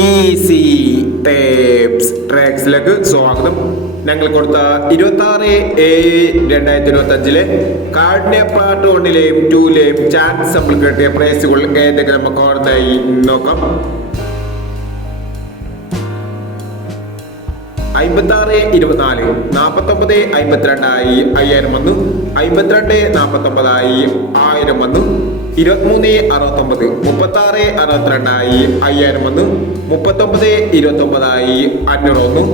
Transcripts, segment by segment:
Easy tapes ട്രാക്സിലേക്ക് സ്വാഗതം. ഞങ്ങൾ കൊടുത്ത ഇരുപത്തി ആറ് ഏഴ് രണ്ടായിരത്തി ഇരുപത്തി അഞ്ചിലെ കാർഡിനെ പാർട്ട് വണ്ണിലെയും ടൂലെയും ചാൻസ് നമ്മൾ കിട്ടിയ പ്രൈസുകൾ ഏതൊക്കെ? നമുക്ക് ഓർത്തായി നോക്കാം. അമ്പത്തി ആറ് ഇരുപത്തിനാല് നാൽപ്പത്തൊമ്പത് അമ്പത്തിരണ്ടായി അയ്യായിരം വന്നു. അമ്പത്തിരണ്ട് നാൽപ്പത്തൊമ്പതായി ആയിരം വന്നു. ഇരുപത്തിമൂന്ന് അറുപത്തൊമ്പത് മുപ്പത്തി ആറ് അറുപത്തിരണ്ടായി അയ്യായിരം വന്നു. മുപ്പത്തൊമ്പത് ഇരുപത്തൊമ്പതായി അഞ്ഞൂറ് വന്നു.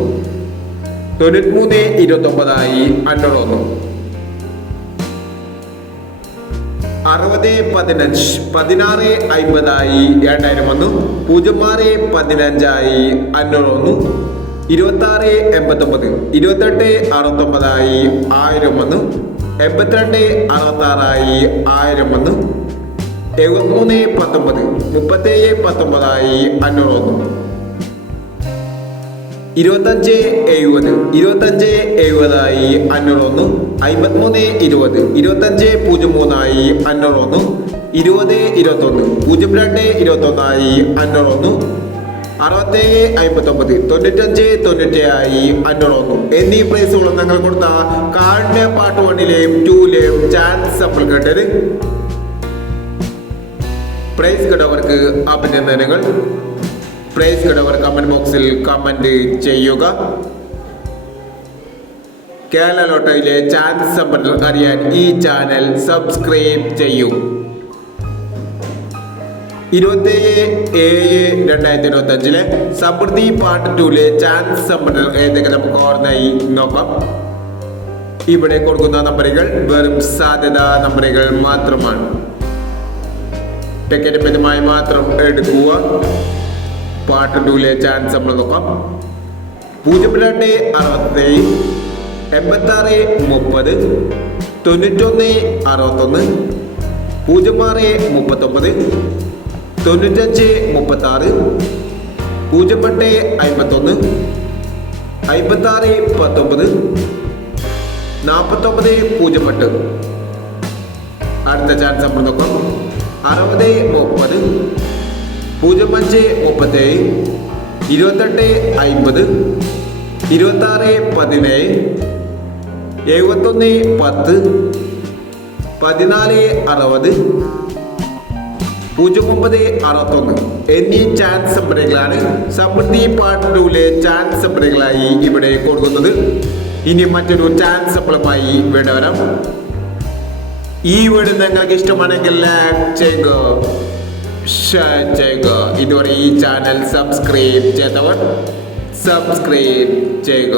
തൊണ്ണൂറ്റിമൂന്ന് ഇരുപത്തൊമ്പതായി അഞ്ഞൂറ് വന്നു. അറുപത് പതിനഞ്ച് പതിനാറ് അമ്പതായി രണ്ടായിരം വന്നു. പൂജ്യം ആറ് പതിനഞ്ചായി അഞ്ഞൂറ് വന്നു. ഇരുപത്തി ആറ് എൺപത്തൊമ്പത്. ഇരുപത്തെട്ട് അറുപത്തൊമ്പതായി ആയിരം ഒന്ന് എൺപത്തിരണ്ട് അറുപത്തി ആറായി ആയിരം വന്നു എഴുപത്തിമൂന്ന് പത്തൊമ്പത്. മുപ്പത്തേഴ് പത്തൊമ്പതായി അഞ്ഞൂറ് ഒന്ന് ഇരുപത്തഞ്ച് എഴുപത്. ഇരുപത്തഞ്ച് എഴുപതായി അഞ്ഞൂറ് ഒന്ന് അമ്പത്തിമൂന്ന് ഇരുപത്. ഇരുപത്തഞ്ച് പൂജ്യം മൂന്നായി അഞ്ഞൂറ് ഒന്ന് ഇരുപത് ഇരുപത്തൊന്ന്. പൂജ്യം രണ്ട് ഇരുപത്തൊന്നായി അഞ്ഞൂറ് ഒന്ന് അറുപത്തേഴ് അമ്പത്തൊമ്പത് തൊണ്ണൂറ്റഞ്ച് തൊണ്ണൂറ്റേഴായി അഞ്ഞൂറൊന്ന് എന്നീ പ്രൈസുകളും ഞങ്ങൾ കൊടുത്ത കാർഡിന്റെ പാർട്ട് വണ്ണിലെയും ടൂലെയും ചാൻസ് നമ്മൾ കേട്ടത് പ്രൈസ് കിടവർക്ക് അഭിനന്ദനങ്ങൾ. പ്രൈസ് കിടവർ കമന്റ് ബോക്സിൽ കമന്റ് ചെയ്യുക. കേരള ലോട്ടോയിലെ ചാൻസ് സമ്പന്നർ അറിയാൻ ഈ ചാനൽ സബ്സ്ക്രൈബ് ചെയ്യൂ. ഇരുപത്തേഴ് ഏഴ് രണ്ടായിരത്തി ഇരുപത്തി അഞ്ചിലെ സമൃദ്ധി പാർട്ട് ടൂലെ ചാൻസ് സമ്പന്നർ ഏതൊക്കെ നമുക്ക് ഓർമ്മയായി? നോക്കാം. ഇവിടെ കൊടുക്കുന്ന നമ്പറുകൾ വെറും സാധ്യത നമ്പറുകൾ മാത്രമാണ്. ടിക്കറ്റ് മിതമായി മാത്രം എടുക്കുക. പാർട്ട് ടൂലെ ചാൻസ് നമ്മൾ നോക്കാം. പൂജ്യം രണ്ട് അറുപത്തേഴ് എൺപത്തി ആറ് മുപ്പത് തൊണ്ണൂറ്റൊന്ന് അറുപത്തൊന്ന് പൂജ്യം ആറ് മുപ്പത്തൊമ്പത് തൊണ്ണൂറ്റഞ്ച് മുപ്പത്തി ആറ് പൂജ്യം എട്ട് അമ്പത്തൊന്ന് അമ്പത്തി ആറ് പത്തൊമ്പത് നാൽപ്പത്തൊമ്പത് പൂജ്യം എട്ട് അടുത്ത ചാൻസ് നമ്മൾ നോക്കാം. അറുപത് മുപ്പത് പൂജ്യം അഞ്ച് മുപ്പത്തേഴ് ഇരുപത്തെട്ട് അമ്പത് ഇരുപത്താറ് പതിനേഴ് എഴുപത്തൊന്ന് പത്ത് പതിനാല് അറുപത് പൂജ്യം ഒമ്പത് അറുപത്തൊന്ന്. എന്നീ ചാൻസ് നമ്പറുകളാണ് സമൃദ്ധി പാർട്ട് ടൂലെ ചാൻസ് നമ്പറുകളായി ഇവിടെ കൊടുക്കുന്നത്. ഇനി മറ്റൊരു ചാൻസ് നമ്പറുമായി ഇവിടെ വരാം. ഈ വീട് നിങ്ങൾക്ക് ഇഷ്ടമാണെങ്കിൽ ലൈക്ക് ചെയ്യുക ഷെയർ ചെയ്യുക. ഇതുവരെ ഈ ചാനൽ സബ്സ്ക്രൈബ് ചെയ്തവർ സബ്സ്ക്രൈബ് ചെയ്യുക.